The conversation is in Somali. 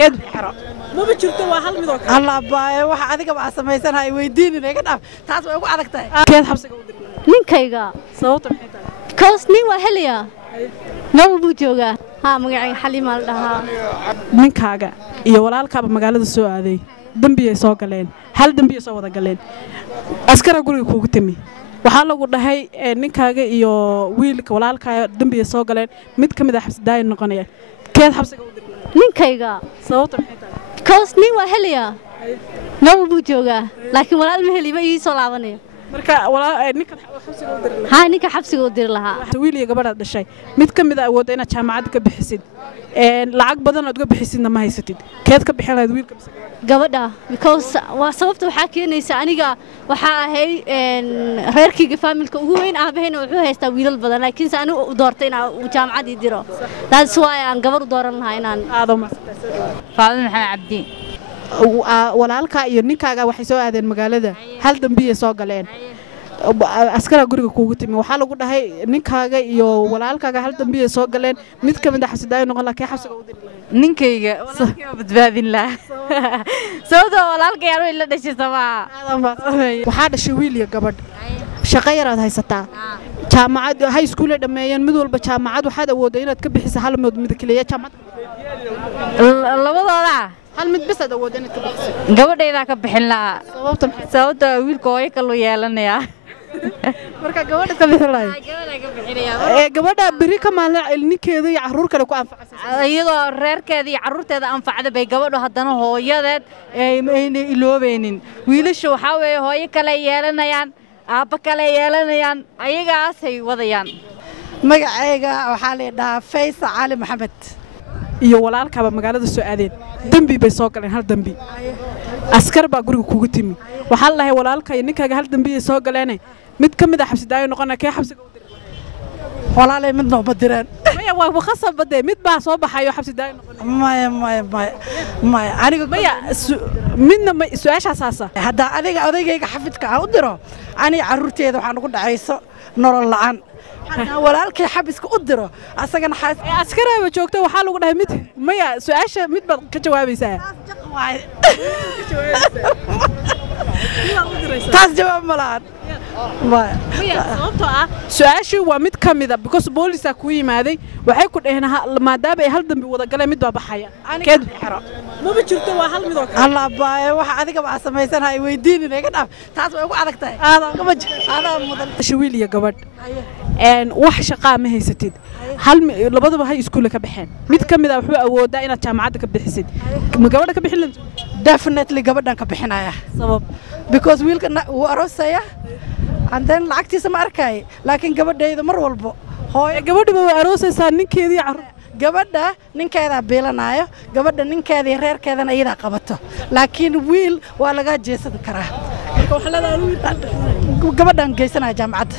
كيد حرام ما بتشوفته واحد من ذوك الله باي واحد أذيك بعد سميسان هاي ويديني نيجي نعرف تاس ويقول عندك تاي كيد حبسك ninkayga sababta kaas nin waa helaya noo buu joogaa ha magacay xaliima la dhahaa ninkaaga iyo walaalkaaba magaalada soo aaday dambiye soo galeen hal dambiye soo wada galeen askara guriga kuugu timi waxa lagu dhahay ninkaaga iyo wiilka walaalkaaga dambiye soo galeen mid kamid ah xabsi daay noqonaya keed xabsiga u dirnaa ninkayga sababta kaas nin waa helaya noo buu joogaa laakiin walaal ma heli ma ii soo laabanayo marka walaal ninka xabsiga u dirnaa ha ninka xabsiga u dir lahaa wiil iyo gabadha dhashay mid kamid ah awood inaad jaamacad ka bixisid lacag badan aad uga bixisidna ma haysatid keed ka bixin lahayd wiilka gabadha because waa sababta waxa keenaysa aniga waxa ahay reerkayga familka ugu weyn aabahayna wuxuu haystaa wiilal badan laakiin anigu u doortay inaan jaamacad diro that's why aan gabar u dooran lahaa inaan aado ma Faadil Maxamed Cabdi walaalka iyo ninkaaga waxay soo aadeen magaalada hal dambiye soo galeen askara guriga kuugu timi waxa lagu dhahay ninkaaga iyo walaalkaaga hal dambiye soo galeen mid kamid ah xabsidaay noqon la ka xabsiga u diri ninkayga walaalkay badbaadin la sababtoo walaalkay aanu ila dhashay sabaa waxa dhashay wiil iyo gabadh shaqo yar aad haysataa jaamacad high school dhameeyeen mid walba jaamacad waxaad awooday inaad ka bixiso hal mid kaliya jaamacad labadooda hal mid bas aad awooday inaad ka bixiso gabadheeda ka bixin la sababtoo wiilka hooyo kale yeelanaya marka gabadha ka bixin lahayd gabadha biri ka maalin ninkeeda iyo caruur kale ku anfacaysa iyadoo reerkeeda iyo caruurteeda anfacda bay gabadhu haddana hooyadeed ayna iloobeynin wiilasha waxa weeye hooyo kale yeelanayaan aabba kale yeelanayaan ayagaasay wadayaan magacayga waxaa la dhahaa Faysa Cali Maxamed iyo walaalkaaba magaalada soo aadeen dambi bay soo galeen hal dambi askar baa guriga kuugu timi waxa la dhahay walaalka iyo ninkaaga hal dambi ay soo galeen mid kamid ah xabsidaay noqonaa ka xabsiga u dirnaa walaalay mid noo badiraan maya waa khasab baday mid baa soo baxayo xabsidaay noqonaa maya aniga maya midna su'aashaas hadda adiga odaygayga xafidka aan u diro aniga caruurteeda waxaan ugu dhacayso nolol la'aan walaalkay xabiska u diro asagana askaraaba joogto waxa lagu dhahay mid maya su'aasha mid baad ka jawaabaysaa taas jawaab malaan sababtoo ah su'aashii waa mid kamid ah because booliska ku yimaaday waxay ku dhaheen maadaama ay hal dambi wada galeen mid baa baxaya keed xaro ma jirto waa hal mid oo kale Allah baay waxa adiga baa samaysan hay weydiin inaga dhaaf taas way ugu adag tahay aada mudan wiil iyo gabadh wax shaqo ma haysatid hal labadaba hay iskuul ka baxeen mid kamid ah wuxuu awoodaa inaad jaamacad ka bixisid ma gabadha ka bixin definitely gabadhan ka bixinaya sabab because wiilka uu aroosaya and then lacagtiisa ma arkay laakiin gabadheedu mar walba hooyo gabadhu way aroosaysaa ninkeedii caruur gabadha ninkeeda beelanayo gabadha ninkeeda reerkeedana iyada qabato laakiin wiil waa laga jeesan karaa gabadhan geysanaya jaamacadda